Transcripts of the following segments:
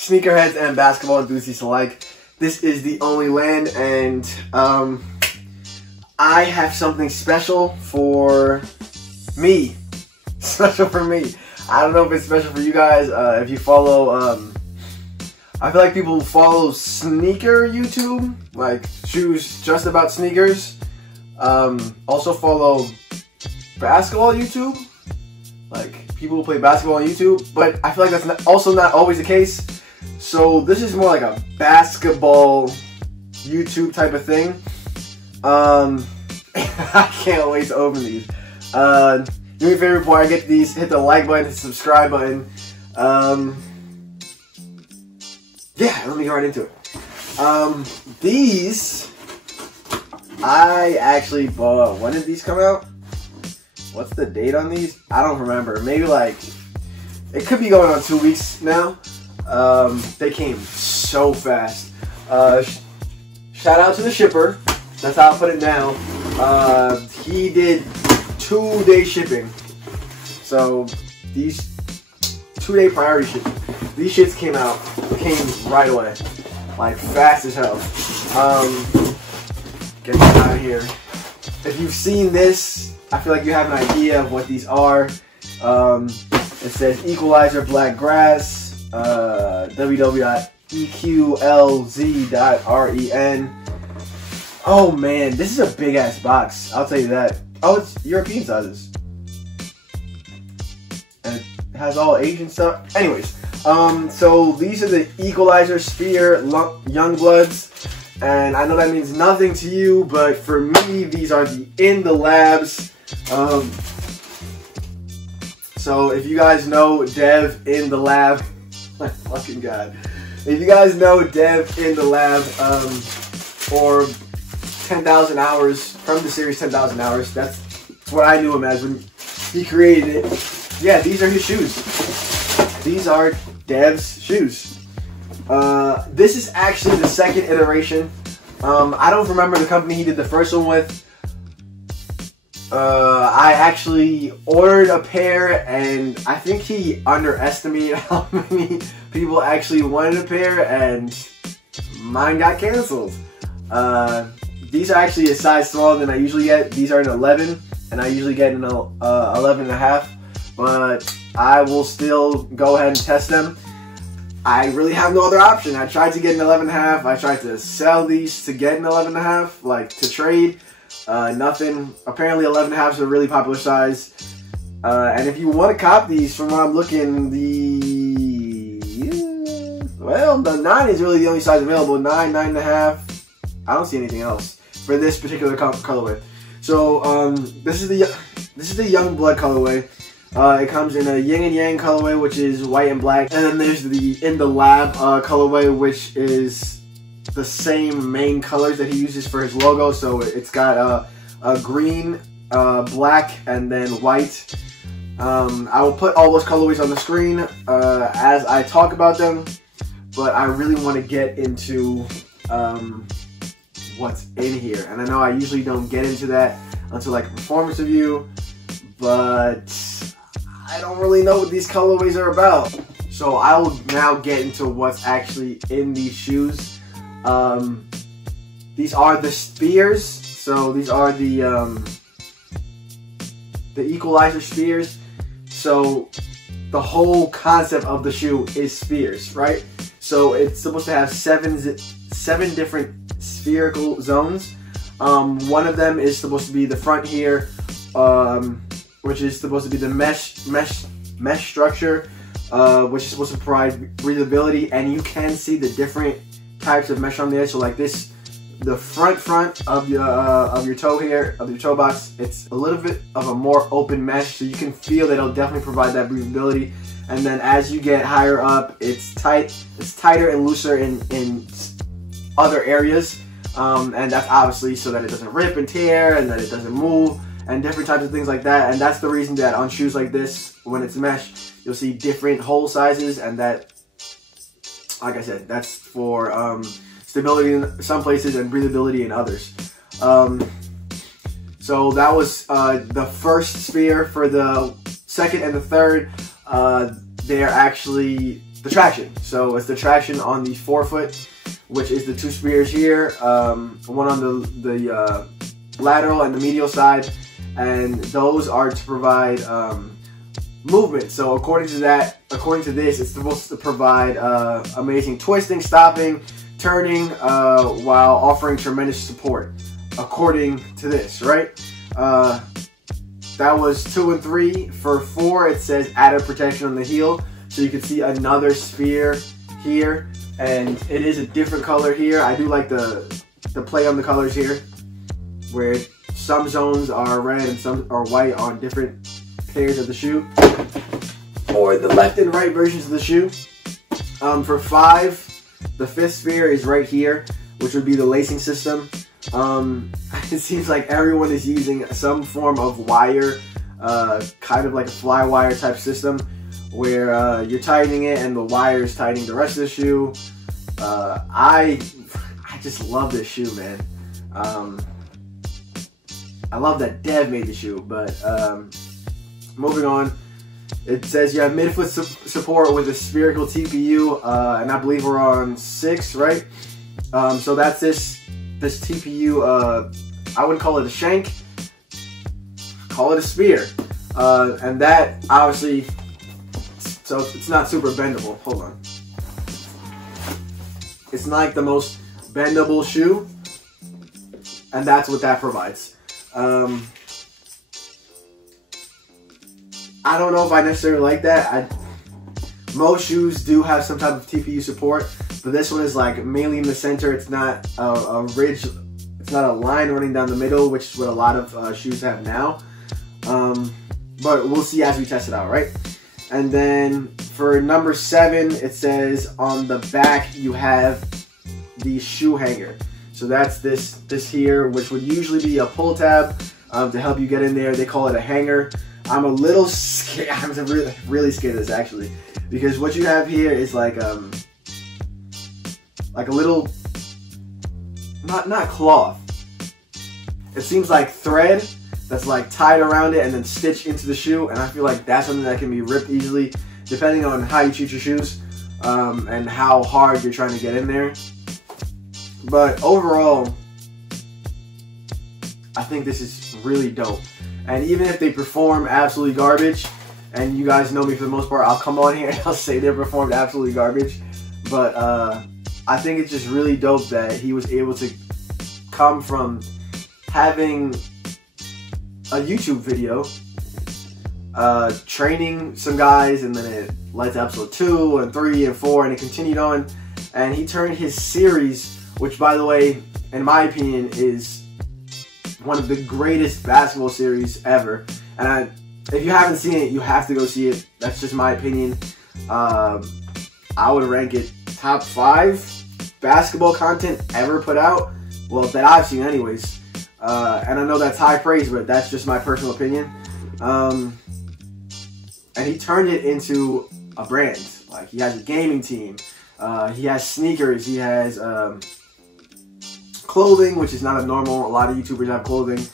sneakerheads and basketball enthusiasts alike. This is the Only Land, and I have something special for me. Special for me. I don't know if it's special for you guys. If you follow, I feel like people who follow sneaker YouTube, like shoes just about sneakers, also follow basketball YouTube, like people who play basketball on YouTube, but I feel like that's also not always the case. So this is more like a basketball YouTube type of thing. I can't wait to open these. Do me a favor before I get these, hit the like button, hit the subscribe button. Yeah, let me get right into it. These, I actually bought, when did these come out? What's the date on these? I don't remember. Maybe like, it could be going on 2 weeks now. They came so fast. Shout out to the shipper. That's how I put it down. He did 2-day shipping. So these 2-day priority shipping. These shits came right away. Like fast as hell. Get this out of here. If you've seen this, I feel like you have an idea of what these are. It says Equalizer Black Grass, www.eqlz.ren. Oh man, this is a big ass box. I'll tell you that. Oh, it's European sizes. And it has all Asian stuff. Anyways, so these are the Equalizer Sphere Youngbloods. And I know that means nothing to you, but for me, these are the In The Labs. So if you guys know Dev in the Lab, my fucking god. If you guys know Dev in the Lab, or 10,000 hours from the series 10,000 hours, that's what I knew him as when he created it. Yeah, these are his shoes. These are Dev's shoes. This is actually the second iteration. I don't remember the company he did the first one with. I actually ordered a pair, and I think he underestimated how many people actually wanted a pair, and mine got canceled. These are actually a size smaller than I usually get. These are an 11, and I usually get an 11.5, but I will still go ahead and test them. I really have no other option. I tried to get an 11.5. I tried to sell these to get an 11.5, like to trade. Nothing. Apparently 11.5s are a really popular size. And if you want to cop these, from what I'm looking, well, the 9 is really the only size available. 9, 9.5. I don't see anything else for this particular colorway. So this is the Youngblood colorway. It comes in a Yin and Yang colorway, which is white and black, and then there's the In The Lab colorway, which is the same main colors that he uses for his logo. So it's got a green, black, and then white. I will put all those colorways on the screen as I talk about them, but I really want to get into what's in here. And I know I usually don't get into that until like a performance review, but I don't really know what these colorways are about. So I will now get into what's actually in these shoes. These are the Spheres. So these are the Equalizer Spheres. So the whole concept of the shoe is spheres, right? So it's supposed to have seven different spherical zones. One of them is supposed to be the front here, which is supposed to be the mesh structure, which is supposed to provide breathability, and you can see the different types of mesh on the edge. So like this, the front of your toe here, of your toe box, it's a little bit of a more open mesh, so you can feel that it'll definitely provide that breathability. And then as you get higher up, it's tighter and looser in other areas, and that's obviously so that it doesn't rip and tear, and that it doesn't move, and different types of things like that. And that's the reason that on shoes like this, when it's mesh, you'll see different hole sizes, and that, like I said, that's for stability in some places and breathability in others. So that was the first sphere. For the second and the third, they're actually the traction. So it's the traction on the forefoot, which is the 2 spears here, one on the lateral and the medial side, and those are to provide movement. So according to this, it's supposed to provide amazing twisting, stopping, turning, while offering tremendous support, according to this, right? That was 2 and 3. For 4, it says added protection on the heel. So you can see another spear here, and it is a different color here. I do like the play on the colors here, where some zones are red and some are white on different pairs of the shoe, or the left and right versions of the shoe. For 5, the 5th spear is right here, which would be the lacing system. It seems like everyone is using some form of wire, kind of like a fly wire type system, where you're tightening it and the wire is tightening the rest of the shoe. I just love this shoe, man. I love that Dev made the shoe, but moving on. It says you have midfoot support with a spherical TPU, and I believe we're on 6, right? So that's this TPU. I wouldn't call it a shank, call it a spear, and that obviously, so it's not super bendable. Hold on, it's not like the most bendable shoe, and that's what that provides. I don't know if I necessarily like that. Most shoes do have some type of TPU support, but this one is like mainly in the center. It's not a ridge, it's not a line running down the middle, which is what a lot of shoes have now. But we'll see as we test it out, right? And then for number 7, it says on the back you have the shoe hanger. So that's this here, which would usually be a pull tab to help you get in there. They call it a hanger. I'm a little scared. I'm really scared of this actually, because what you have here is like a little, not cloth. It seems like thread that's like tied around it and then stitched into the shoe, and I feel like that's something that can be ripped easily, depending on how you treat your shoes and how hard you're trying to get in there. But overall, I think this is really dope. And even if they perform absolutely garbage, and you guys know me for the most part, I'll come on here and I'll say they performed absolutely garbage. But I think it's just really dope that he was able to come from having a YouTube video, training some guys, and then it led to episode 2 and 3 and 4, and it continued on. And he turned his series, which by the way, in my opinion, is one of the greatest basketball series ever. And if you haven't seen it, you have to go see it. That's just my opinion. I would rank it top 5 basketball content ever put out. Well, that I've seen anyways. And I know that's high praise, but that's just my personal opinion. And he turned it into a brand. Like, he has a gaming team. He has sneakers. He has clothing, which is not abnormal. A lot of YouTubers have clothing.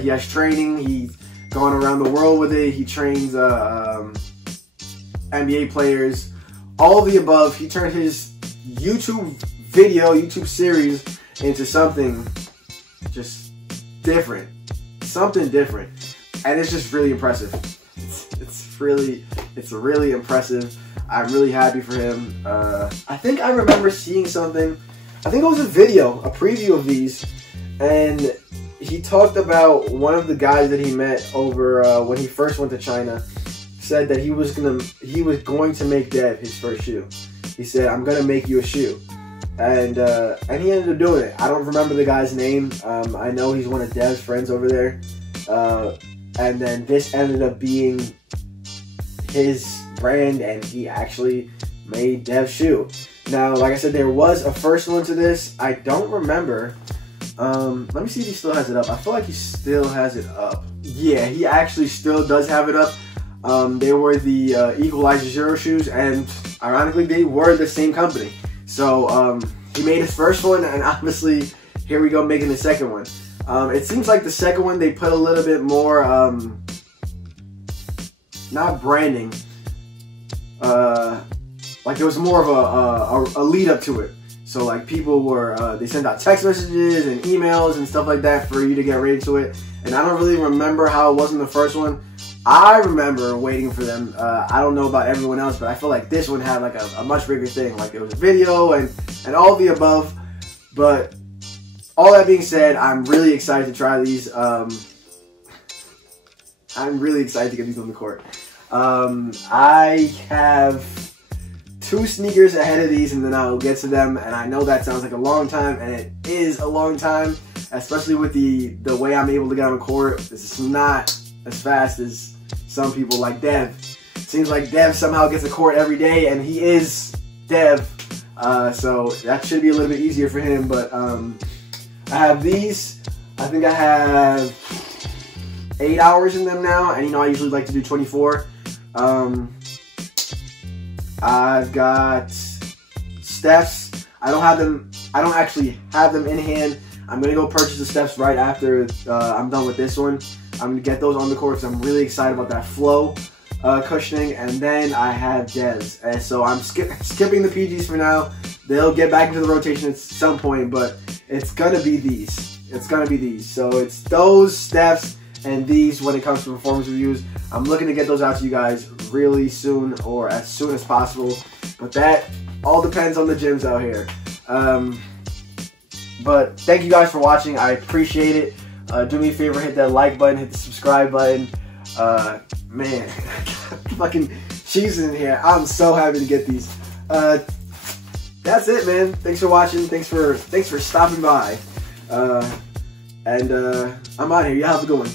He has training. He's going around the world with it. He trains NBA players. All of the above. He turned his YouTube series into something just different. Something different. And it's just really impressive. It's really impressive. I'm really happy for him. I think I remember seeing something. I think it was a video, a preview of these, and he talked about one of the guys that he met over when he first went to China. Said that he was going to make Dev his first shoe. He said, "I'm gonna make you a shoe," and he ended up doing it. I don't remember the guy's name. I know he's one of Dev's friends over there, and then this ended up being his brand, and he actually made Dev's shoe. Now, like I said, there was a first one to this. I don't remember. Let me see if he still has it up. I feel like he still has it up. Yeah, he actually still does have it up. They were the Equalizer Zero shoes, and ironically, they were the same company. So he made his first one, and obviously, here we go making the second one. It seems like the second one, they put a little bit more, not branding, like there was more of a lead up to it. So like people were, they sent out text messages and emails and stuff like that for you to get ready to it. And I don't really remember how it was in the first one. I remember waiting for them. I don't know about everyone else, but I feel like this one had like a much bigger thing. Like there was a video and all the above. But all that being said, I'm really excited to try these. I'm really excited to get these on the court. I have 2 sneakers ahead of these, and then I'll get to them. And I know that sounds like a long time, and it is a long time, especially with the way I'm able to get on the court. This is not as fast as some people like Dev. Seems like Dev somehow gets a court every day, and he is Dev. So that should be a little bit easier for him. But I have these. I think I have 8 hours in them now, and you know I usually like to do 24. I've got Steph's. I don't actually have them in hand. I'm gonna go purchase the Steph's right after I'm done with this one. I'm gonna get those on the court because I'm really excited about that flow cushioning. And then I have Dev's, and so I'm skipping the PGs for now. They'll get back into the rotation at some point, but it's gonna be these. It's gonna be these. So it's those, Steph's, and these when it comes to performance reviews. I'm looking to get those out to you guys really soon, or as soon as possible. But that all depends on the gyms out here. But thank you guys for watching. I appreciate it. Do me a favor, hit that like button, hit the subscribe button. Man, fucking cheese in here. I'm so happy to get these. That's it, man. Thanks for watching. Thanks for stopping by. And I'm out of here. You have a good one.